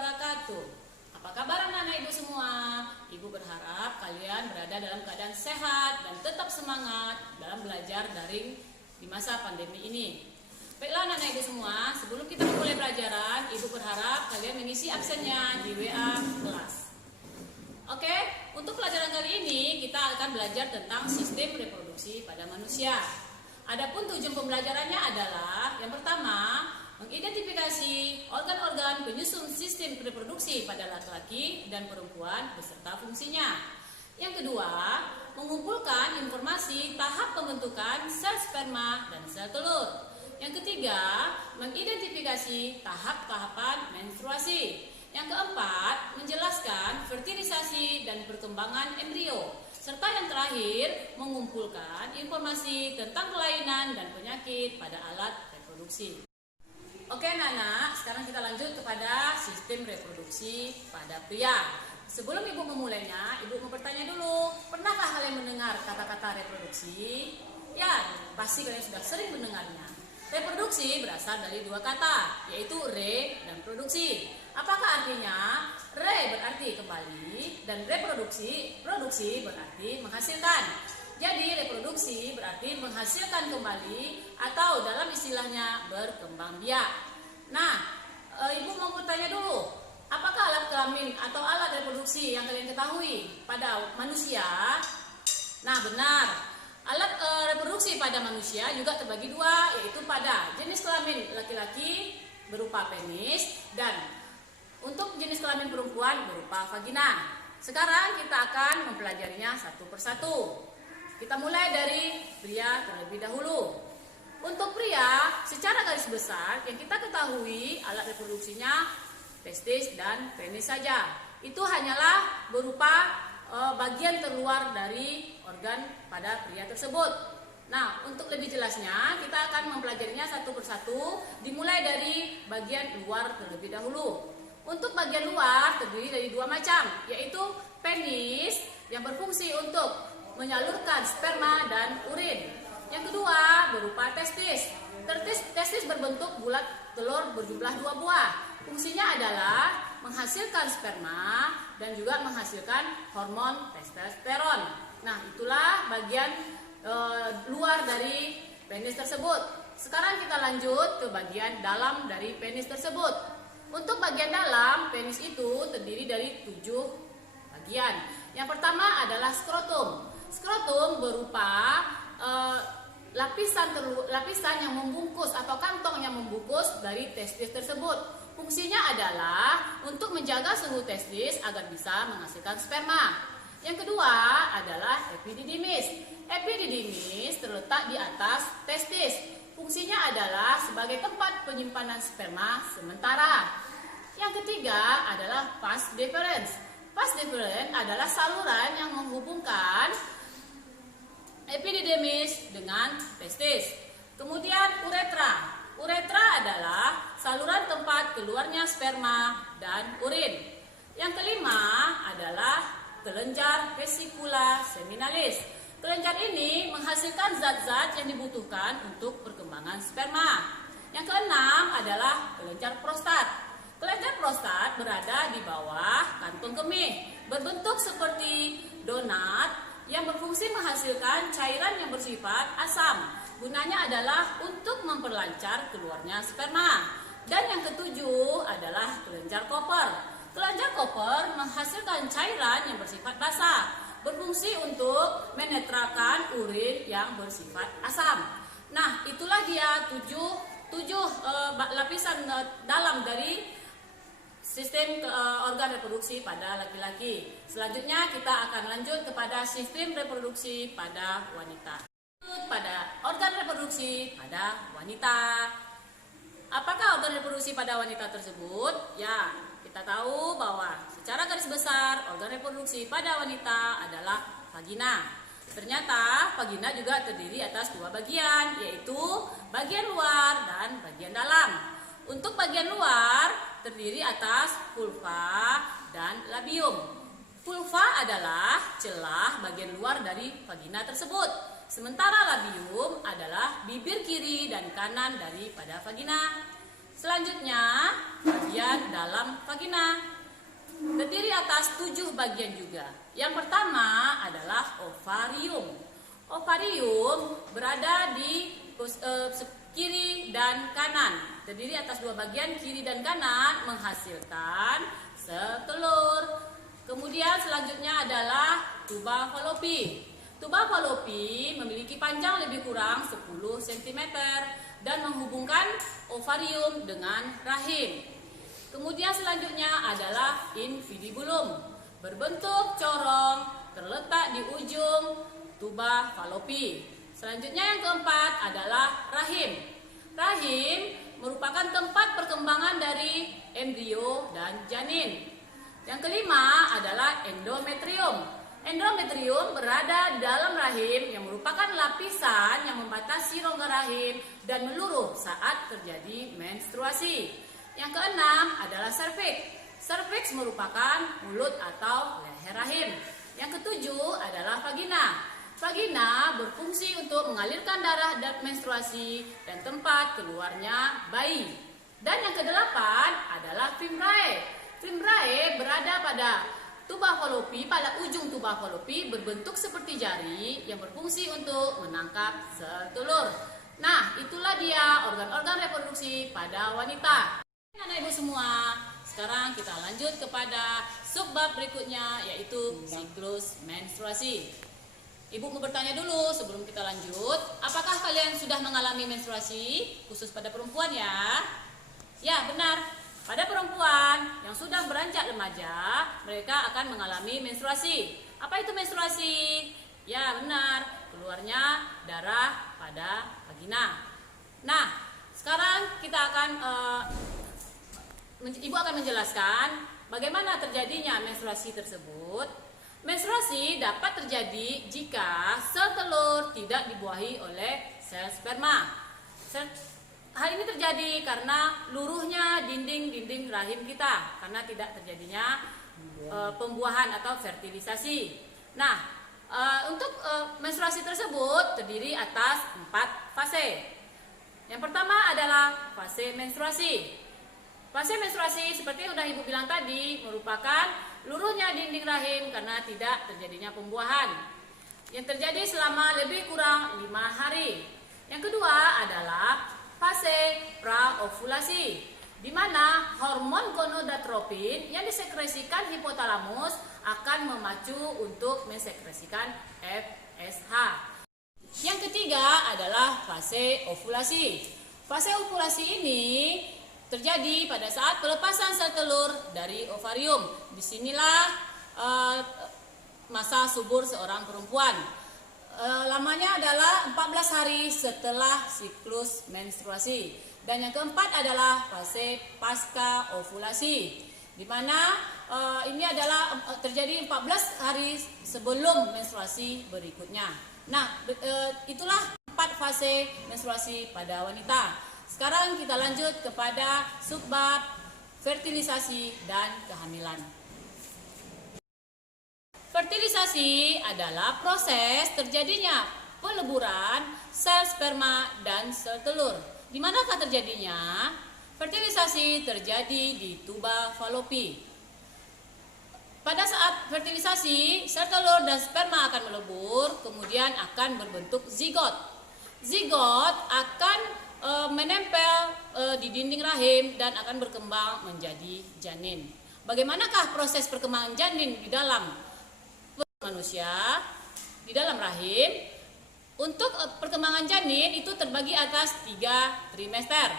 wabarakatuh. Apa kabar anak-anak ibu semua? Ibu berharap kalian berada dalam keadaan sehat dan tetap semangat dalam belajar daring di masa pandemi ini. Baiklah anak-anak ibu semua, sebelum kita memulai pelajaran, ibu berharap kalian mengisi absennya di WA kelas. Oke, untuk pelajaran kali ini kita akan belajar tentang sistem reproduksi pada manusia. Adapun tujuan pembelajarannya adalah yang pertama, mengidentifikasi organ-organ penyusun sistem reproduksi pada laki-laki dan perempuan beserta fungsinya. Yang kedua, mengumpulkan informasi tahap pembentukan sel sperma dan sel telur. Yang ketiga, mengidentifikasi tahap-tahapan menstruasi. Yang keempat, menjelaskan fertilisasi dan perkembangan embrio. Serta yang terakhir, mengumpulkan informasi tentang kelainan dan penyakit pada alat reproduksi. Oke anak-anak, sekarang kita lanjut kepada sistem reproduksi pada pria. Sebelum ibu memulainya, ibu mau bertanya dulu, pernahkah kalian mendengar kata-kata reproduksi? Ya, pasti kalian sudah sering mendengarnya. Reproduksi berasal dari dua kata, yaitu re dan produksi. Apakah artinya? Re berarti kembali dan produksi berarti menghasilkan. Jadi reproduksi berarti menghasilkan kembali atau dalam istilahnya berkembang biak. Nah, ibu mau bertanya dulu, apakah alat kelamin atau alat reproduksi yang kalian ketahui pada manusia? Nah, benar. Alat reproduksi pada manusia juga terbagi dua, yaitu pada jenis kelamin laki-laki berupa penis dan untuk jenis kelamin perempuan berupa vagina. Sekarang kita akan mempelajarinya satu persatu. Kita mulai dari pria terlebih dahulu. Untuk pria, secara garis besar yang kita ketahui alat reproduksinya testis dan penis saja. Itu hanyalah berupa bagian terluar dari organ pada pria tersebut. Nah, untuk lebih jelasnya kita akan mempelajarinya satu persatu, dimulai dari bagian luar terlebih dahulu. Untuk bagian luar terdiri dari dua macam, yaitu penis yang berfungsi untuk menyalurkan sperma dan urin. Yang kedua berupa testis. Testis berbentuk bulat telur berjumlah 2 buah. Fungsinya adalah menghasilkan sperma dan juga menghasilkan hormon testosteron. Nah, itulah bagian luar dari penis tersebut. Sekarang kita lanjut ke bagian dalam dari penis tersebut. Untuk bagian dalam penis itu terdiri dari 7 bagian. Yang pertama adalah skrotum. Skrotum berupa lapisan yang membungkus atau kantong yang membungkus dari testis tersebut. Fungsinya adalah untuk menjaga suhu testis agar bisa menghasilkan sperma. Yang kedua adalah epididymis. Epididymis terletak di atas testis. Fungsinya adalah sebagai tempat penyimpanan sperma sementara. Yang ketiga adalah vas deferens. Vas deferens adalah saluran yang menghubungkan epididymis dengan testis. Kemudian uretra. Uretra adalah saluran tempat keluarnya sperma dan urin. Yang kelima adalah kelenjar vesicula seminalis. Kelenjar ini menghasilkan zat-zat yang dibutuhkan untuk perkembangan sperma. Yang keenam adalah kelenjar prostat. Kelenjar prostat berada di bawah kantung kemih, berbentuk seperti donat yang berfungsi menghasilkan cairan yang bersifat asam. Gunanya adalah untuk memperlancar keluarnya sperma. Dan yang ketujuh adalah kelenjar koper. Kelenjar koper menghasilkan cairan yang bersifat basah, berfungsi untuk menetralkan urin yang bersifat asam. Nah, itulah dia tujuh lapisan dalam dari sistem organ reproduksi pada laki-laki. Selanjutnya kita akan lanjut kepada sistem reproduksi pada wanita. Pada organ reproduksi pada wanita. Apakah organ reproduksi pada wanita tersebut? Ya, kita tahu bahwa secara garis besar organ reproduksi pada wanita adalah vagina. Ternyata vagina juga terdiri atas 2 bagian, yaitu bagian luar dan bagian dalam. Untuk bagian luar terdiri atas vulva dan labium. Vulva adalah celah bagian luar dari vagina tersebut. Sementara labium adalah bibir kiri dan kanan daripada vagina. Selanjutnya, bagian bagian dalam vagina. Terdiri atas 7 bagian juga. Yang pertama adalah ovarium. Ovarium berada di kiri dan kanan. Terdiri atas 2 bagian, kiri dan kanan, menghasilkan setelur. Kemudian selanjutnya adalah tuba Fallopi. Tuba Fallopi memiliki panjang lebih kurang 10 cm dan menghubungkan ovarium dengan rahim. Kemudian selanjutnya adalah infundibulum, berbentuk corong, terletak di ujung tuba Fallopi. Selanjutnya yang keempat adalah rahim. Rahim merupakan tempat perkembangan dari embrio dan janin. Yang kelima adalah endometrium. Endometrium berada dalam rahim yang merupakan lapisan yang membatasi rongga rahim dan meluruh saat terjadi menstruasi. Yang keenam adalah serviks. Serviks merupakan mulut atau leher rahim. Yang ketujuh adalah vagina. Vagina berfungsi untuk mengalirkan darah dan menstruasi dan tempat keluarnya bayi. Dan yang kedelapan adalah fimrae. Fimrae berada pada tuba Fallopi, pada ujung tuba Fallopi berbentuk seperti jari yang berfungsi untuk menangkap setelur. Nah, itulah dia organ-organ reproduksi pada wanita. Anak ibu semua, sekarang kita lanjut kepada subbab berikutnya, yaitu siklus menstruasi. Ibu mau bertanya dulu sebelum kita lanjut, apakah kalian sudah mengalami menstruasi khusus pada perempuan ya? Ya, benar. Pada perempuan yang sudah beranjak remaja, mereka akan mengalami menstruasi. Apa itu menstruasi? Ya, benar. Keluarnya darah pada vagina. Nah, sekarang kita akan Ibu akan menjelaskan bagaimana terjadinya menstruasi tersebut. Menstruasi dapat terjadi jika sel telur tidak dibuahi oleh sel sperma. Hal ini terjadi karena luruhnya dinding rahim kita, karena tidak terjadinya pembuahan atau fertilisasi. Nah, untuk menstruasi tersebut terdiri atas 4 fase. Yang pertama adalah fase menstruasi. Fase menstruasi seperti yang sudah Ibu bilang tadi merupakan luruhnya dinding rahim karena tidak terjadinya pembuahan, yang terjadi selama lebih kurang 5 hari. Yang kedua adalah fase praovulasi, di mana hormon gonadotropin yang disekresikan hipotalamus akan memacu untuk mensekresikan FSH. Yang ketiga adalah fase ovulasi. Fase ovulasi ini terjadi pada saat pelepasan sel telur dari ovarium. Disinilah masa subur seorang perempuan. Lamanya adalah 14 hari setelah siklus menstruasi. Dan yang keempat adalah fase pasca ovulasi, di mana ini adalah terjadi 14 hari sebelum menstruasi berikutnya. Nah, itulah 4 fase menstruasi pada wanita. Sekarang kita lanjut kepada subbab fertilisasi dan kehamilan. Fertilisasi adalah proses terjadinya peleburan sel sperma dan sel telur. Di manakah terjadinya? Fertilisasi terjadi di tuba Fallopi. Pada saat fertilisasi, sel telur dan sperma akan melebur, kemudian akan berbentuk zigot. Zigot akan menempel di dinding rahim dan akan berkembang menjadi janin. Bagaimanakah proses perkembangan janin di dalam manusia, di dalam rahim? Untuk perkembangan janin itu terbagi atas 3 trimester.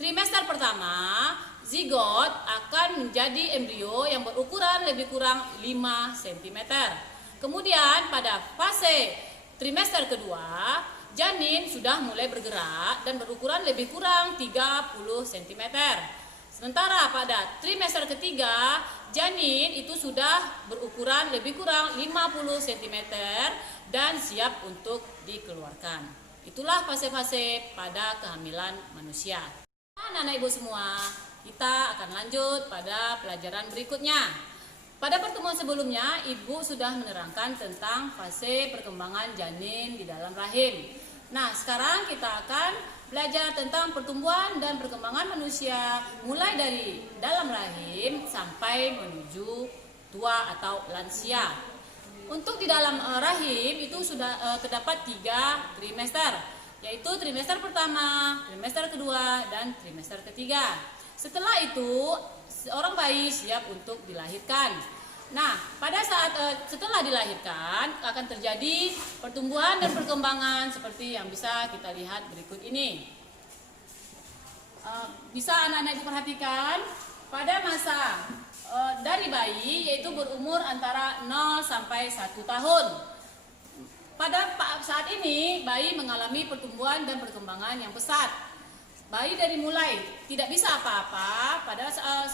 Trimester pertama, zigot akan menjadi embrio yang berukuran lebih kurang 5 cm. Kemudian pada fase trimester kedua, janin sudah mulai bergerak dan berukuran lebih kurang 30 cm. Sementara pada trimester ketiga, janin itu sudah berukuran lebih kurang 50 cm dan siap untuk dikeluarkan. Itulah fase-fase pada kehamilan manusia. Anak-anak ibu semua, kita akan lanjut pada pelajaran berikutnya. Pada pertemuan sebelumnya, ibu sudah menerangkan tentang fase perkembangan janin di dalam rahim. Nah, sekarang kita akan belajar tentang pertumbuhan dan perkembangan manusia mulai dari dalam rahim sampai menuju tua atau lansia. Untuk di dalam rahim itu sudah terdapat 3 trimester, yaitu trimester pertama, trimester kedua, dan trimester ketiga. Setelah itu seorang bayi siap untuk dilahirkan. Nah, pada saat setelah dilahirkan akan terjadi pertumbuhan dan perkembangan seperti yang bisa kita lihat berikut ini. Bisa anak-anak ibu perhatikan pada masa dari bayi, yaitu berumur antara 0 sampai 1 tahun. Pada saat ini bayi mengalami pertumbuhan dan perkembangan yang pesat. Bayi dari mulai tidak bisa apa-apa, pada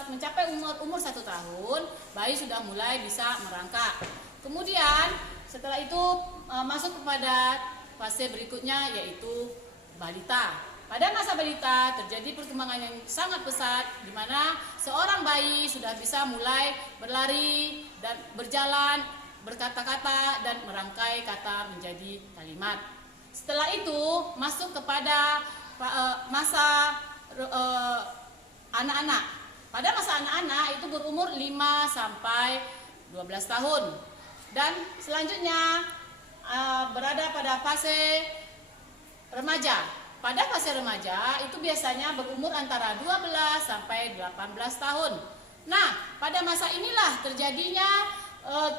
mencapai umur 1 tahun, bayi sudah mulai bisa merangkak. Kemudian setelah itu masuk kepada fase berikutnya, yaitu balita. Pada masa balita terjadi perkembangan yang sangat pesat, di mana seorang bayi sudah bisa mulai berlari dan berjalan, berkata-kata, dan merangkai kata menjadi kalimat. Setelah itu masuk kepada masa anak-anak. Pada masa anak-anak itu berumur 5 sampai 12 tahun. Dan selanjutnya berada pada fase remaja. Pada fase remaja itu biasanya berumur antara 12 sampai 18 tahun. Nah, pada masa inilah terjadinya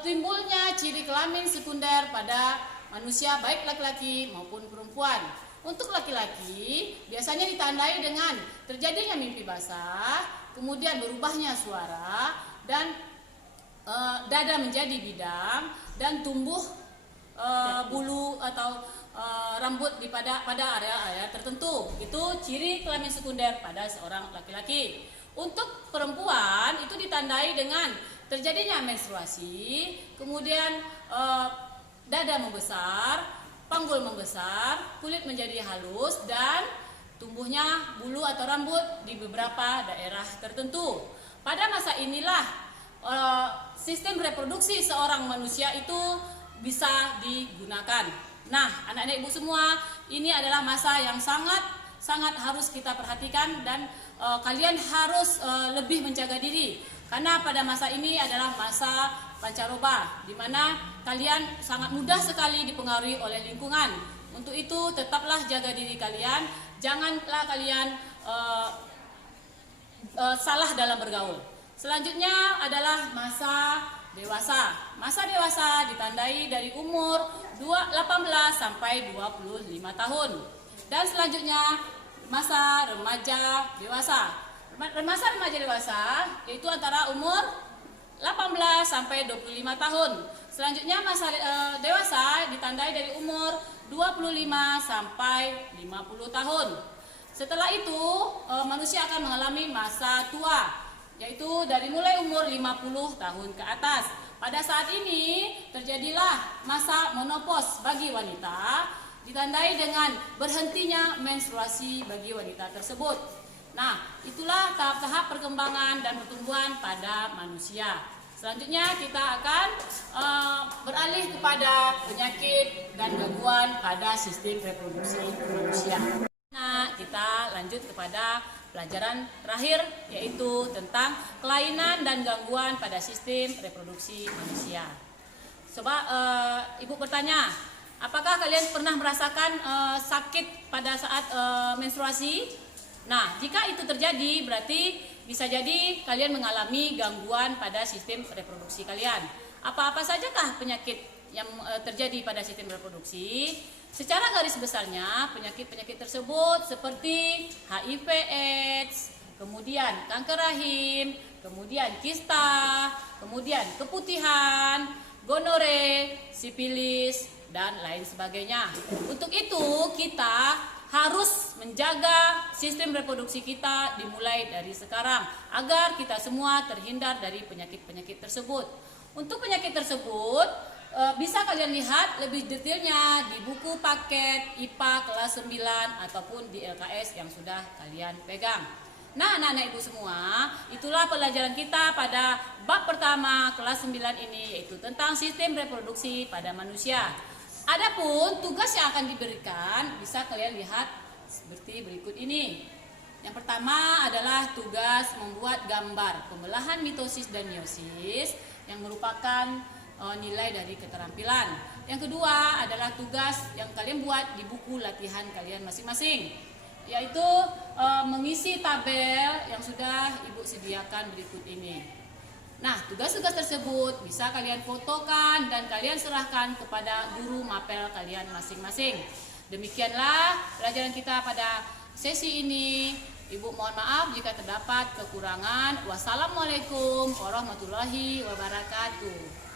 timbulnya ciri kelamin sekunder pada manusia, baik laki-laki maupun perempuan. Untuk laki-laki biasanya ditandai dengan terjadinya mimpi basah, kemudian berubahnya suara, dan dada menjadi bidang, dan tumbuh bulu atau rambut pada area-area tertentu. Itu ciri kelamin sekunder pada seorang laki-laki. Untuk perempuan itu ditandai dengan terjadinya menstruasi, kemudian dada membesar, panggul membesar, kulit menjadi halus, dan tumbuhnya bulu atau rambut di beberapa daerah tertentu. Pada masa inilah sistem reproduksi seorang manusia itu bisa digunakan. Nah, anak-anak ibu semua, ini adalah masa yang sangat harus kita perhatikan, dan kalian harus lebih menjaga diri, karena pada masa ini adalah masa pancaroba, di mana kalian sangat mudah sekali dipengaruhi oleh lingkungan. Untuk itu tetaplah jaga diri kalian, janganlah kalian salah dalam bergaul. Selanjutnya adalah masa dewasa. Masa dewasa ditandai dari umur 18 sampai 25 tahun. Dan selanjutnya masa remaja dewasa. Masa remaja dewasa yaitu antara umur 18 sampai 25 tahun. Selanjutnya masa dewasa ditandai dari umur 25 sampai 50 tahun. Setelah itu manusia akan mengalami masa tua, yaitu dari mulai umur 50 tahun ke atas. Pada saat ini terjadilah masa menopause bagi wanita, ditandai dengan berhentinya menstruasi bagi wanita tersebut. Nah, itulah tahap-tahap perkembangan dan pertumbuhan pada manusia. Selanjutnya kita akan beralih kepada penyakit dan gangguan pada sistem reproduksi manusia. Nah, kita lanjut kepada pelajaran terakhir, yaitu tentang kelainan dan gangguan pada sistem reproduksi manusia. Coba ibu bertanya, apakah kalian pernah merasakan sakit pada saat menstruasi? Nah, jika itu terjadi, berarti bisa jadi kalian mengalami gangguan pada sistem reproduksi kalian. Apa-apa sajakah penyakit yang terjadi pada sistem reproduksi? Secara garis besarnya, penyakit-penyakit tersebut seperti HIV/AIDS, kemudian kanker rahim, kemudian kista, kemudian keputihan, gonore, sifilis, dan lain sebagainya. Untuk itu, kita harus menjaga sistem reproduksi kita dimulai dari sekarang agar kita semua terhindar dari penyakit-penyakit tersebut. Untuk penyakit tersebut bisa kalian lihat lebih detailnya di buku paket IPA kelas 9 ataupun di LKS yang sudah kalian pegang. Nah, anak-anak ibu semua, itulah pelajaran kita pada bab pertama kelas 9 ini, yaitu tentang sistem reproduksi pada manusia. Adapun tugas yang akan diberikan bisa kalian lihat seperti berikut ini. Yang pertama adalah tugas membuat gambar pembelahan mitosis dan meiosis yang merupakan nilai dari keterampilan. Yang kedua adalah tugas yang kalian buat di buku latihan kalian masing-masing, yaitu mengisi tabel yang sudah Ibu sediakan berikut ini. Nah, tugas-tugas tersebut bisa kalian fotokan dan kalian serahkan kepada guru mapel kalian masing-masing. Demikianlah pelajaran kita pada sesi ini. Ibu mohon maaf jika terdapat kekurangan. Wassalamualaikum warahmatullahi wabarakatuh.